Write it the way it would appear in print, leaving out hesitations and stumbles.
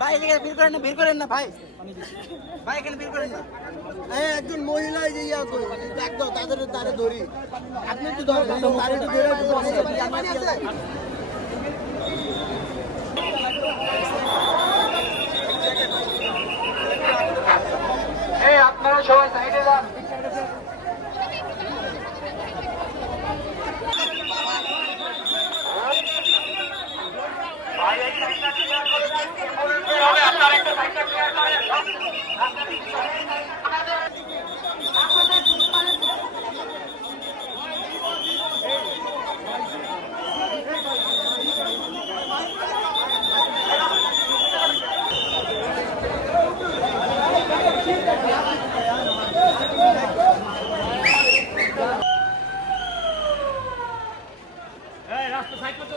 ভাই এখানে ভিড় করেন না ভাই এখানে ভিড় করেন না। একজন মহিলা যে ইয়া করে দেখ দাও তাদের তারে ধরি আপনি একটু ধরেন তারে একটু ধরে আপনারা সবাই সাইডে যান। রাস্তা সাইড করতে